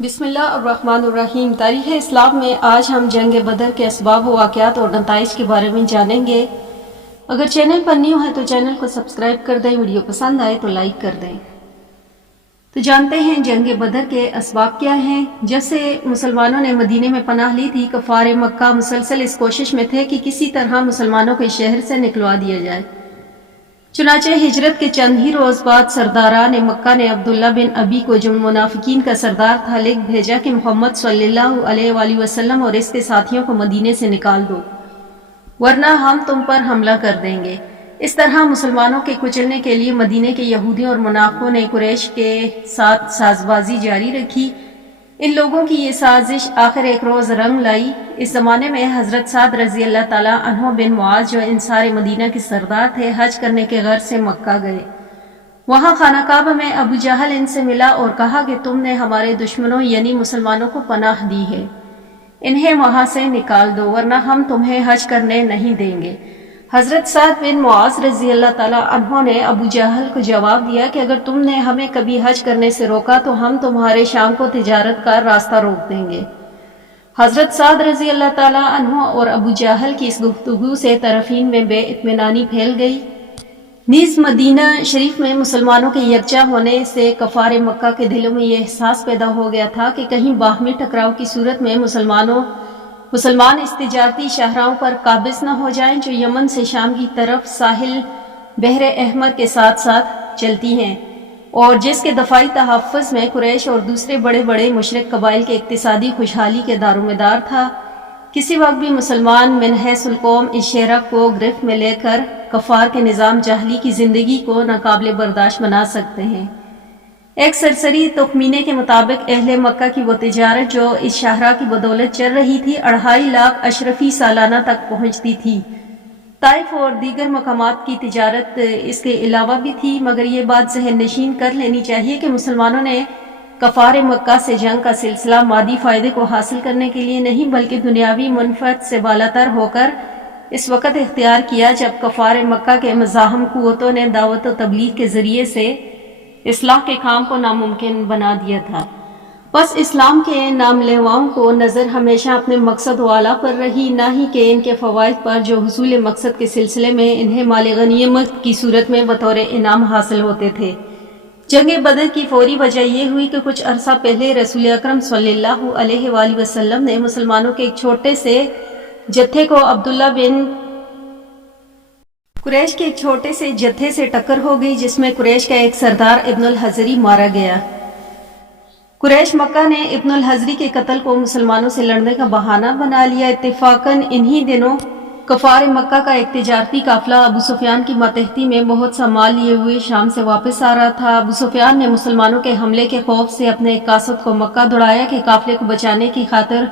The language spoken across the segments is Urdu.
بسم اللہ الرحمن الرحیم۔ تاریخ اسلام میں آج ہم جنگ بدر کے اسباب و واقعات اور نتائج کے بارے میں جانیں گے۔ اگر چینل پر نیو ہے تو چینل کو سبسکرائب کر دیں، ویڈیو پسند آئے تو لائک کر دیں۔ تو جانتے ہیں جنگ بدر کے اسباب کیا ہیں۔ جب سے مسلمانوں نے مدینے میں پناہ لی تھی، کفار مکہ مسلسل اس کوشش میں تھے کہ کسی طرح مسلمانوں کو شہر سے نکلوا دیا جائے۔ چنانچہ ہجرت کے چند ہی روز بعد سرداران مکہ نے عبداللہ بن ابی کو، جو منافقین کا سردار تھا، لکھ بھیجا کہ محمد صلی اللہ علیہ وآلہ وسلم اور اس کے ساتھیوں کو مدینے سے نکال دو، ورنہ ہم تم پر حملہ کر دیں گے۔ اس طرح مسلمانوں کے کچلنے کے لیے مدینے کے یہودیوں اور منافقوں نے قریش کے ساتھ سازبازی جاری رکھی۔ ان لوگوں کی یہ سازش آخر ایک روز رنگ لائی۔ اس زمانے میں حضرت سعد رضی اللہ تعالیٰ عنہ بن معاذ، جو انصار مدینہ کے سردار تھے، حج کرنے کے غرض سے مکہ گئے۔ وہاں خانہ کعبہ میں ابو جہل ان سے ملا اور کہا کہ تم نے ہمارے دشمنوں یعنی مسلمانوں کو پناہ دی ہے، انہیں وہاں سے نکال دو ورنہ ہم تمہیں حج کرنے نہیں دیں گے۔ حضرت سعد بن معاذ رضی اللہ تعالیٰ عنہ نے ابو جہل کو جواب دیا کہ اگر تم نے ہمیں کبھی حج کرنے سے روکا تو ہم تمہارے شام کو تجارت کا راستہ روک دیں گے۔ حضرت سعد رضی اللہ تعالیٰ عنہ اور ابو جہل کی اس گفتگو سے طرفین میں بے اطمینانی پھیل گئی۔ نیز مدینہ شریف میں مسلمانوں کے یکجا ہونے سے کفار مکہ کے دلوں میں یہ احساس پیدا ہو گیا تھا کہ کہیں باہمی ٹکراؤ کی صورت میں مسلمان اس تجارتی شاہراہوں پر قابض نہ ہو جائیں جو یمن سے شام کی طرف ساحل بحر احمر کے ساتھ ساتھ چلتی ہیں، اور جس کے دفاعی تحفظ میں قریش اور دوسرے بڑے بڑے مشرک قبائل کے اقتصادی خوشحالی کے دار و مدار تھا۔ کسی وقت بھی مسلمان من حیث القوم اس شہرہ کو گرفت میں لے کر کفار کے نظام جاہلی کی زندگی کو ناقابل برداشت بنا سکتے ہیں۔ ایک سرسری تخمینے کے مطابق اہل مکہ کی وہ تجارت جو اس شاہراہ کی بدولت چل رہی تھی 2.5 لاکھ اشرفی سالانہ تک پہنچتی تھی۔ طائف اور دیگر مقامات کی تجارت اس کے علاوہ بھی تھی، مگر یہ بات ذہن نشین کر لینی چاہیے کہ مسلمانوں نے کفار مکہ سے جنگ کا سلسلہ مادی فائدے کو حاصل کرنے کے لیے نہیں بلکہ دنیاوی منفعت سے بالاتر ہو کر اس وقت اختیار کیا جب کفار مکہ کے مزاحم قوتوں نے دعوت و تبلیغ کے ذریعے سے اصلاح کے کام کو ناممکن بنا دیا تھا۔ بس اسلام کے نام لیواؤں کو نظر ہمیشہ اپنے مقصد والا پر رہی، نہ ہی کہ ان کے فوائد پر جو حصول مقصد کے سلسلے میں انہیں مال غنیمت کی صورت میں بطور انعام حاصل ہوتے تھے۔ جنگ بدر کی فوری وجہ یہ ہوئی کہ کچھ عرصہ پہلے رسول اکرم صلی اللہ علیہ وآلہ وسلم نے مسلمانوں کے ایک چھوٹے سے جتھے کو عبداللہ بن قریش کے ایک چھوٹے سے جتھے سے ٹکر ہو گئی، جس میں قریش کا ایک سردار ابن الحضری مارا گیا۔ قریش مکہ نے ابن الحضری کے قتل کو مسلمانوں سے لڑنے کا بہانہ بنا لیا۔ اتفاقاً انہی دنوں کفار مکہ کا ایک تجارتی قافلہ ابو سفیان کی ماتحتی میں بہت سا مال لیے ہوئے شام سے واپس آ رہا تھا۔ ابو سفیان نے مسلمانوں کے حملے کے خوف سے اپنے ایک قاصد کو مکہ دوڑایا کہ قافلے کو بچانے کی خاطر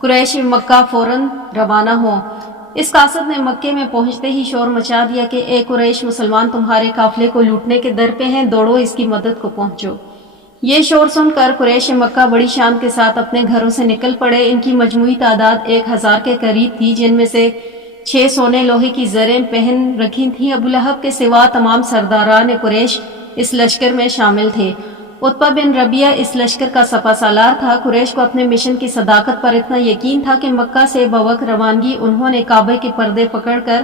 قریش مکہ فوراً روانہ ہوں۔ اس قاصد نے مکے میں پہنچتے ہی شور مچا دیا کہ اے قریش، مسلمان تمہارے قافلے کو لوٹنے کے در پہ ہیں، دوڑو اس کی مدد کو پہنچو۔ یہ شور سن کر قریش مکہ بڑی شان کے ساتھ اپنے گھروں سے نکل پڑے۔ ان کی مجموعی تعداد 1000 کے قریب تھی، جن میں سے 6 سونے لوہے کی زریں پہن رکھی تھیں۔ ابو لہب کے سوا تمام سرداران قریش اس لشکر میں شامل تھے۔ عتبہ بن ربیعہ اس لشکر کا سپہ سالار تھا۔ قریش کو اپنے مشن کی صداقت پر اتنا یقین تھا کہ مکہ سے بوقت روانگی انہوں نے کعبہ کے پردے پکڑ کر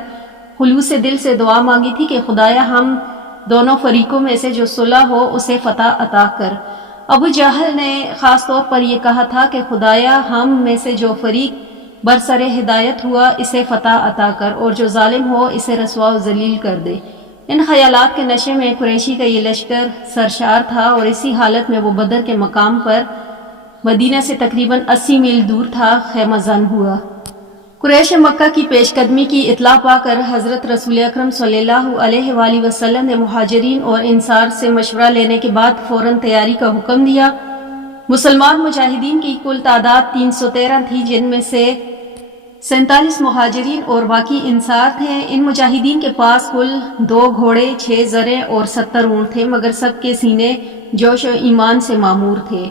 خلوص دل سے دعا مانگی تھی کہ خدایا ہم دونوں فریقوں میں سے جو صلح ہو اسے فتح عطا کر۔ ابو جہل نے خاص طور پر یہ کہا تھا کہ خدایا ہم میں سے جو فریق برسر ہدایت ہوا اسے فتح عطا کر، اور جو ظالم ہو اسے رسوا و ذلیل کر دے۔ ان خیالات کے نشے میں قریشی کا یہ لشکر سرشار تھا، اور اسی حالت میں وہ بدر کے مقام پر مدینہ سے تقریباً 80 میل دور تھا خیمہ زن ہوا۔ قریش مکہ کی پیش قدمی کی اطلاع پا کر حضرت رسول اکرم صلی اللہ علیہ وآلہ وسلم نے مہاجرین اور انصار سے مشورہ لینے کے بعد فوراً تیاری کا حکم دیا۔ مسلمان مجاہدین کی کل تعداد 313 تھی، جن میں سے 47 مہاجرین اور باقی انصار تھے۔ ان مجاہدین کے پاس کل 2 گھوڑے، 6 زریں اور 70 اونٹ تھے، مگر سب کے سینے جوش و ایمان سے معمور تھے۔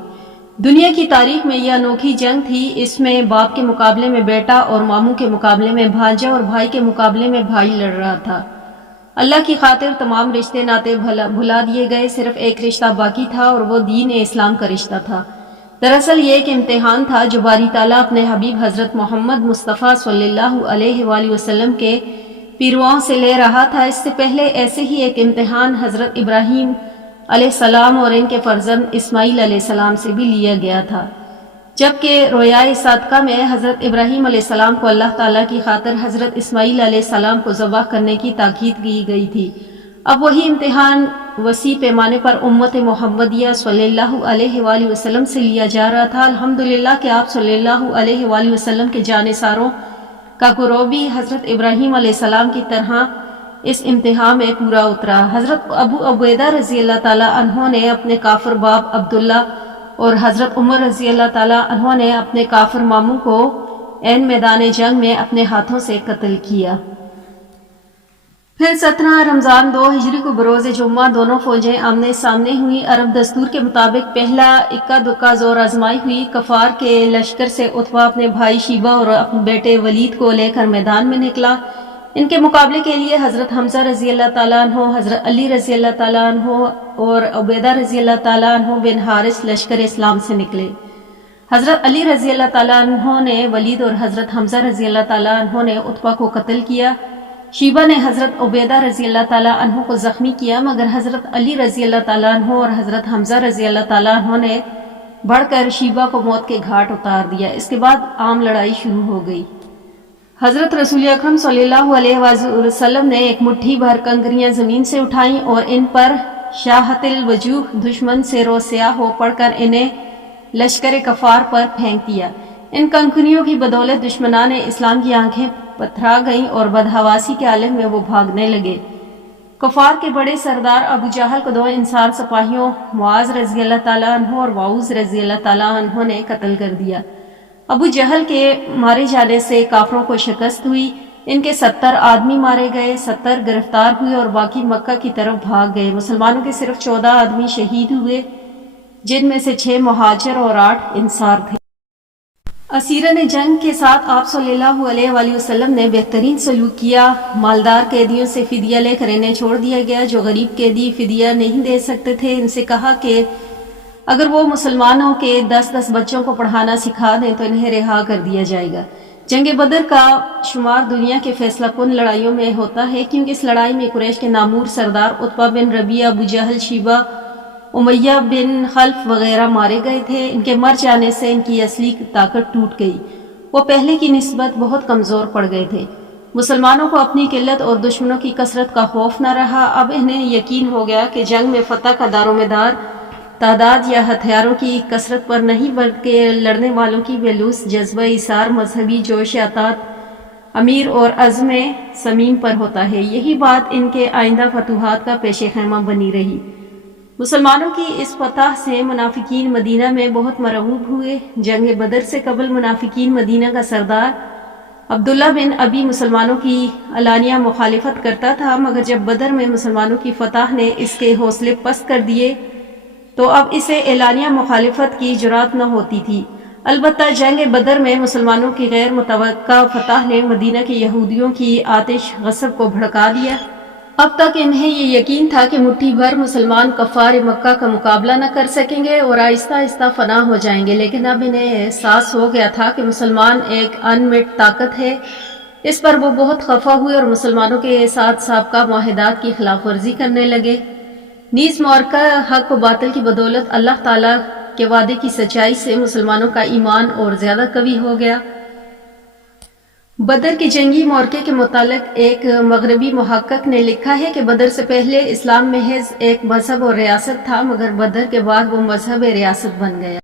دنیا کی تاریخ میں یہ انوکھی جنگ تھی۔ اس میں باپ کے مقابلے میں بیٹا اور ماموں کے مقابلے میں بھانجا اور بھائی کے مقابلے میں بھائی لڑ رہا تھا۔ اللہ کی خاطر تمام رشتے ناطے بھلا دیے گئے، صرف ایک رشتہ باقی تھا اور وہ دین اسلام کا رشتہ تھا۔ دراصل یہ ایک امتحان تھا جو باری تعالیٰ اپنے حبیب حضرت محمد مصطفیٰ صلی اللہ علیہ وآلہ وسلم کے پیرووں سے لے رہا تھا۔ اس سے پہلے ایسے ہی ایک امتحان حضرت ابراہیم علیہ السلام اور ان کے فرزند اسماعیل علیہ السلام سے بھی لیا گیا تھا، جبکہ رویائے صادقہ میں حضرت ابراہیم علیہ السلام کو اللہ تعالیٰ کی خاطر حضرت اسماعیل علیہ السلام کو ذبح کرنے کی تاکید کی گئی تھی۔ اب وہی امتحان وسیع پیمانے پر امت محمدیہ صلی اللہ علیہ وآلہ وسلم سے لیا جا رہا تھا۔ الحمدللہ کہ آپ صلی اللہ علیہ وآلہ وسلم کے جانثاروں کا گروہ بھی حضرت ابراہیم علیہ السلام کی طرح اس امتحان میں پورا اترا۔ حضرت ابو عبیدہ رضی اللہ تعالیٰ عنہ نے اپنے کافر باپ عبداللہ اور حضرت عمر رضی اللہ تعالیٰ عنہ نے اپنے کافر ماموں کو عین میدان جنگ میں اپنے ہاتھوں سے قتل کیا۔ پھر 17 رمضان 2 ہجری کو بروز جمعہ دونوں فوجیں آمنے سامنے ہوئی۔ عرب دستور کے مطابق پہلا اکا دکا زور آزمائی ہوئی۔ کفار کے لشکر سے عتبہ اپنے بھائی شیبہ اور اپنے بیٹے ولید کو لے کر میدان میں نکلا۔ ان کے مقابلے کے لیے حضرت حمزہ رضی اللہ تعالیٰ عنہ، حضرت علی رضی اللہ تعالیٰ عنہ اور عبیدہ رضی اللہ تعالیٰ عنہ بن حارث لشکر اسلام سے نکلے۔ حضرت علی رضی اللہ تعالیٰ عنہ نے ولید اور حضرت حمزہ رضی اللہ تعالیٰ عنہ نے عتبہ کو قتل کیا۔ شیبہ نے حضرت عبیدہ رضی اللہ تعالیٰ عنہ کو زخمی کیا، مگر حضرت علی رضی اللہ تعالیٰ عنہ اور حضرت حمزہ رضی اللہ تعالیٰ عنہ نے بڑھ کر شیبہ کو موت کے گھاٹ اتار دیا۔ اس کے بعد عام لڑائی شروع ہو گئی۔ حضرت رسول اکرم صلی اللہ علیہ وسلم نے ایک مٹھی بھر کنکریاں زمین سے اٹھائیں اور ان پر شاہت الوجوہ دشمن سے رو سیاہ ہو پڑھ کر انہیں لشکر کفار پر پھینک دیا۔ ان کنکریوں کی بدولت دشمنان اسلام کی آنکھیں پتھرا گئیں اور بدحواسی کے عالم میں وہ بھاگنے لگے۔ کفار کے بڑے سردار ابو جہل کو 2 انصار سپاہیوں معاذ رضی اللہ تعالیٰ عنہ اور واؤز رضی اللہ تعالیٰ عنہ نے قتل کر دیا۔ ابو جہل کے مارے جانے سے کافروں کو شکست ہوئی۔ ان کے 70 آدمی مارے گئے، 70 گرفتار ہوئے اور باقی مکہ کی طرف بھاگ گئے۔ مسلمانوں کے صرف 14 آدمی شہید ہوئے، جن میں سے 6 مہاجر اور 8 انصار تھے۔ اسیران جنگ کے ساتھ آپ صلی اللہ علیہ وآلہ وسلم نے بہترین سلوک کیا۔ مالدار قیدیوں سے فدیہ لے کر انہیں چھوڑ دیا گیا۔ جو غریب قیدی فدیہ نہیں دے سکتے تھے، ان سے کہا کہ اگر وہ مسلمانوں کے 10 بچوں کو پڑھانا سکھا دیں تو انہیں رہا کر دیا جائے گا۔ جنگ بدر کا شمار دنیا کے فیصلہ کن لڑائیوں میں ہوتا ہے، کیونکہ اس لڑائی میں قریش کے نامور سردار عتبہ بن ربیعہ، ابو جہل، شیبہ، امیہ بن خلف وغیرہ مارے گئے تھے۔ ان کے مر جانے سے ان کی اصلی طاقت ٹوٹ گئی، وہ پہلے کی نسبت بہت کمزور پڑ گئے تھے۔ مسلمانوں کو اپنی قلت اور دشمنوں کی کثرت کا خوف نہ رہا۔ اب انہیں یقین ہو گیا کہ جنگ میں فتح کا دار و مدار تعداد یا ہتھیاروں کی کثرت پر نہیں، بلکہ لڑنے والوں کی بےلوث جذبہ ایثار، مذہبی جوش اطاعت، امیر اور عزم صمیم پر ہوتا ہے۔ یہی بات ان کے آئندہ فتوحات کا پیش خیمہ بنی رہی۔ مسلمانوں کی اس فتح سے منافقین مدینہ میں بہت مرعوب ہوئے۔ جنگ بدر سے قبل منافقین مدینہ کا سردار عبداللہ بن ابی مسلمانوں کی علانیہ مخالفت کرتا تھا، مگر جب بدر میں مسلمانوں کی فتح نے اس کے حوصلے پست کر دیے تو اب اسے اعلانیہ مخالفت کی جرات نہ ہوتی تھی۔ البتہ جنگ بدر میں مسلمانوں کی غیر متوقع فتح نے مدینہ کے یہودیوں کی آتش غصب کو بھڑکا دیا۔ اب تک انہیں یہ یقین تھا کہ مٹھی بھر مسلمان کفار مکہ کا مقابلہ نہ کر سکیں گے اور آہستہ آہستہ فنا ہو جائیں گے، لیکن اب انہیں احساس ہو گیا تھا کہ مسلمان ایک ان مٹ طاقت ہے۔ اس پر وہ بہت خفا ہوئے اور مسلمانوں کے ساتھ سابقہ معاہدات کی خلاف ورزی کرنے لگے۔ نیز معرکہ حق و باطل کی بدولت اللہ تعالیٰ کے وعدے کی سچائی سے مسلمانوں کا ایمان اور زیادہ قوی ہو گیا۔ بدر کے جنگی معرکے کے متعلق ایک مغربی محقق نے لکھا ہے کہ بدر سے پہلے اسلام محض ایک مذہب اور ریاست تھا، مگر بدر کے بعد وہ مذہب ریاست بن گیا۔